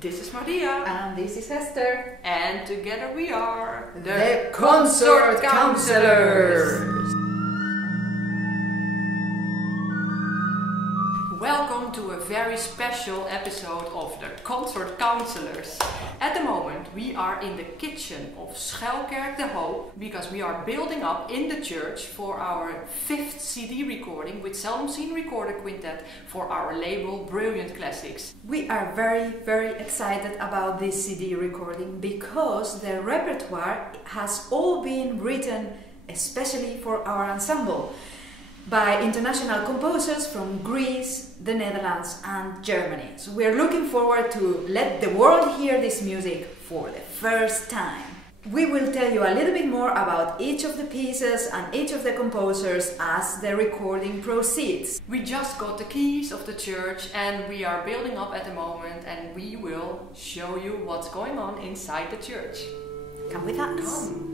This is Maria. And this is Esther. And together we are the Consort Counsellors. Welcome to a very special episode of the Consort Counsellors. At the moment we are in the kitchen of Schuilkerk de Hoop because we are building up in the church for our 5th CD recording with Seldom Sene Recorder Quintet for our label Brilliant Classics. We are very excited about this CD recording because the repertoire has all been written especially for our ensemble by international composers from Greece, the Netherlands and Germany. So we are looking forward to let the world hear this music for the first time. We will tell you a little bit more about each of the pieces and each of the composers as the recording proceeds. We just got the keys of the church and we are building up at the moment, and we will show you what's going on inside the church. Come with us. Come.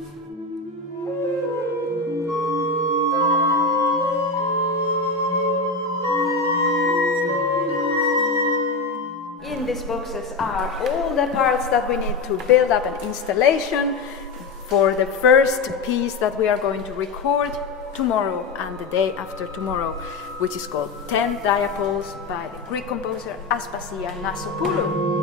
These boxes are all the parts that we need to build up an installation for the first piece that we are going to record tomorrow and the day after tomorrow, which is called 10 Dipoles by the Greek composer Aspasia Nasopoulou.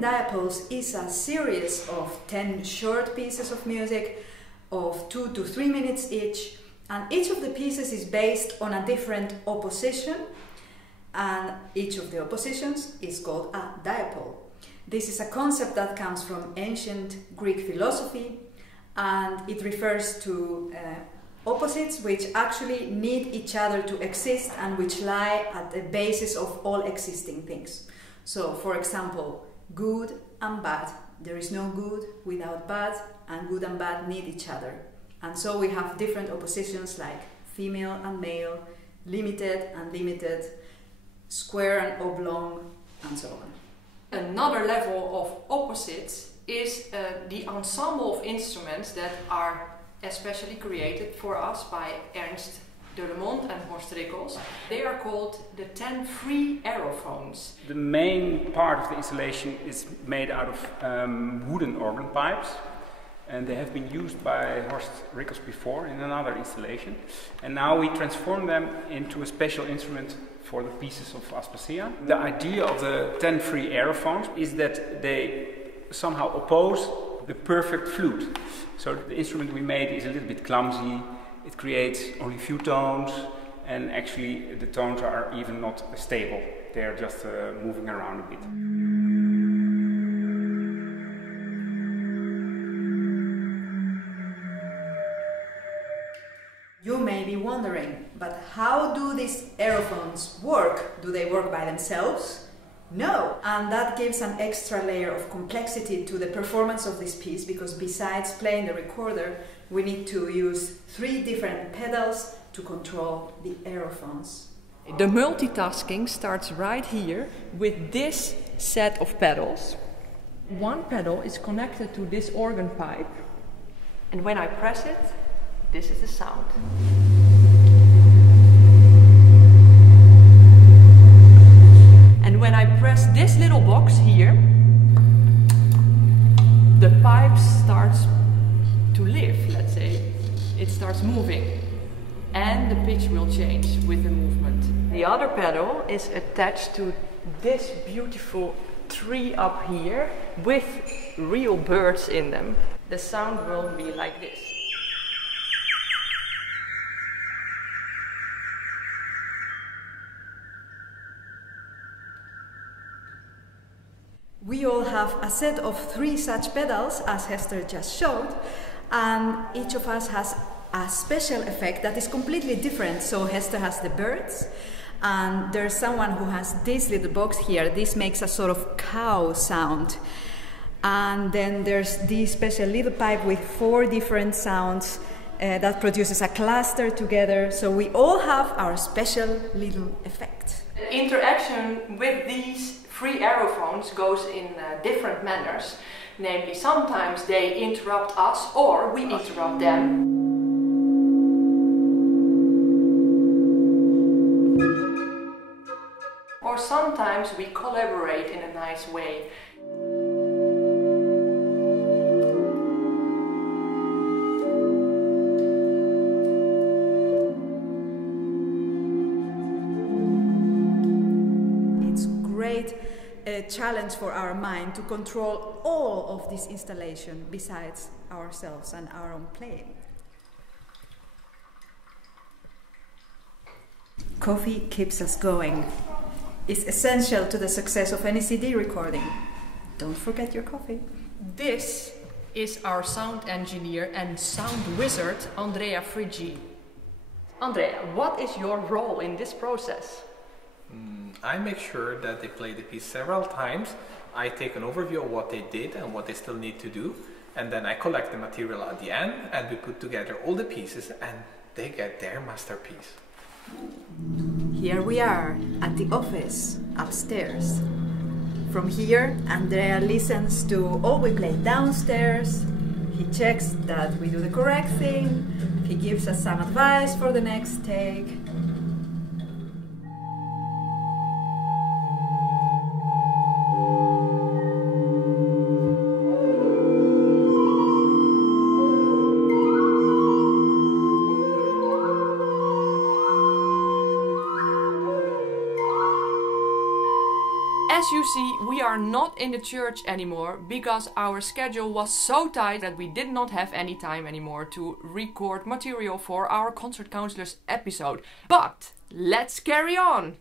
Dipoles is a series of 10 short pieces of music of 2 to 3 minutes each, and each of the pieces is based on a different opposition, and each of the oppositions is called a dipole. This is a concept that comes from ancient Greek philosophy, and it refers to opposites which actually need each other to exist and which lie at the basis of all existing things. So, for example, good and bad. There is no good without bad, and good and bad need each other. And so we have different oppositions like female and male, limited and limited, square and oblong, and so on. Another level of opposites is the ensemble of instruments that are especially created for us by Ernst and Horst Rickels. They are called the 10 free aerophones. The main part of the installation is made out of wooden organ pipes, and they have been used by Horst Rickels before in another installation, and now we transform them into a special instrument for the pieces of Aspasia. The idea of the 10 free aerophones is that they somehow oppose the perfect flute. So the instrument we made is a little bit clumsy. It creates only a few tones, and actually the tones are even not stable. They are just moving around a bit. You may be wondering, but how do these aerophones work? Do they work by themselves? No! And that gives an extra layer of complexity to the performance of this piece, because besides playing the recorder, we need to use 3 different pedals to control the aerophones. The multitasking starts right here with this set of pedals. One pedal is connected to this organ pipe, and when I press it, this is the sound. And when I press this little box here, the pipe starts to live, let's say. It starts moving, and the pitch will change with the movement. The other pedal is attached to this beautiful tree up here with real birds in them. The sound will be like this. We all have a set of 3 such pedals, as Hester just showed, and each of us has a special effect that is completely different. So Hester has the birds, and there's someone who has this little box here. This makes a sort of cow sound. And then there's this special little pipe with 4 different sounds that produces a cluster together. So we all have our special little effect. Interaction with these free aerophones goes in different manners. Namely, sometimes they interrupt us or we interrupt them. sometimes we collaborate in a nice way. A challenge for our mind to control all of this installation besides ourselves and our own playing. Coffee keeps us going. It's essential to the success of any CD recording. Don't forget your coffee. This is our sound engineer and sound wizard, Andrea Friggi. Andrea, what is your role in this process? I make sure that they play the piece several times. I take an overview of what they did and what they still need to do, and then I collect the material at the end and we put together all the pieces and they get their masterpiece. Here we are at the office upstairs. From here, Andrea listens to all we play downstairs. He checks that we do the correct thing. He gives us some advice for the next take. As you see, we are not in the church anymore because our schedule was so tight that we did not have any time anymore to record material for our Consort Counsellors episode. But let's carry on!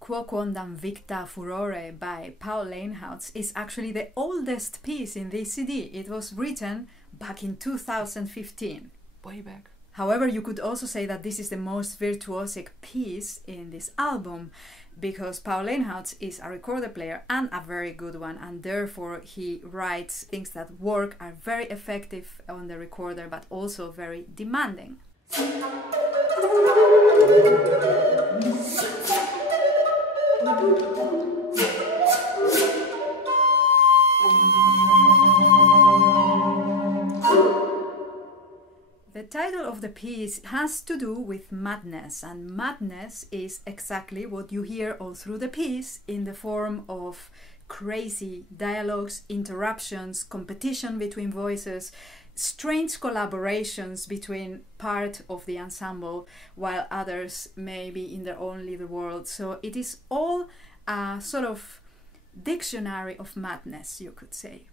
Quondam, victa, furore by Paul Leenhouts is actually the oldest piece in this CD. It was written back in 2015. Way back. However, you could also say that this is the most virtuosic piece in this album, because Paul Leenhouts is a recorder player and a very good one, and therefore he writes things that work, are very effective on the recorder, but also very demanding. The title of the piece has to do with madness, and madness is exactly what you hear all through the piece in the form of crazy dialogues, interruptions, competition between voices, strange collaborations between part of the ensemble while others may be in their own little world. So it is all a sort of dictionary of madness, you could say.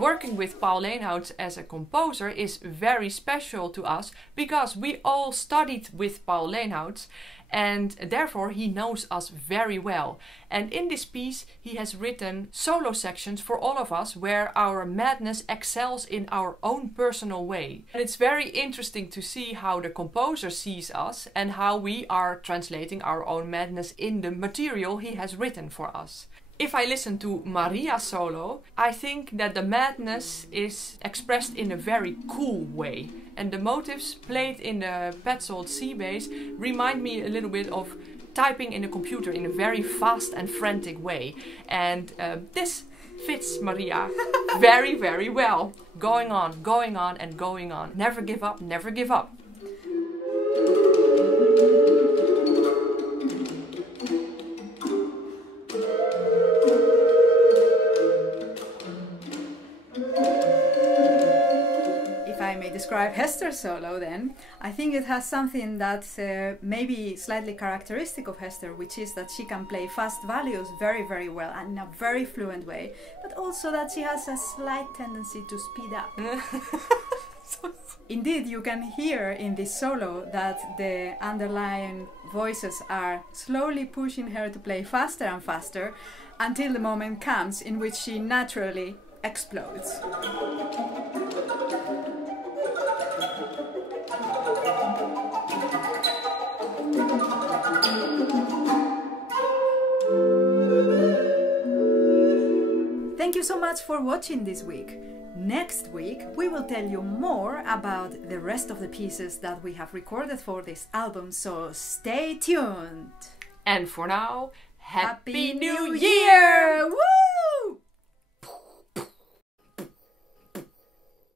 Working with Paul Leenhouts as a composer is very special to us because we all studied with Paul Leenhouts and therefore he knows us very well. And in this piece he has written solo sections for all of us where our madness excels in our own personal way. And it's very interesting to see how the composer sees us and how we are translating our own madness in the material he has written for us. If I listen to Maria's solo, I think that the madness is expressed in a very cool way. And the motifs played in the Petzold C bass remind me a little bit of typing in a computer in a very fast and frantic way. And this fits Maria very, very well. Going on and going on. Never give up, never give up. Describe Hester's solo, then I think it has something that's maybe slightly characteristic of Hester, which is that she can play fast values very, very well and in a very fluent way, but also that she has a slight tendency to speed up. Indeed, you can hear in this solo that the underlying voices are slowly pushing her to play faster and faster until the moment comes in which she naturally explodes. Thank you so much for watching this week. Next week we will tell you more about the rest of the pieces that we have recorded for this album, so stay tuned! And for now, Happy New Year! Woo!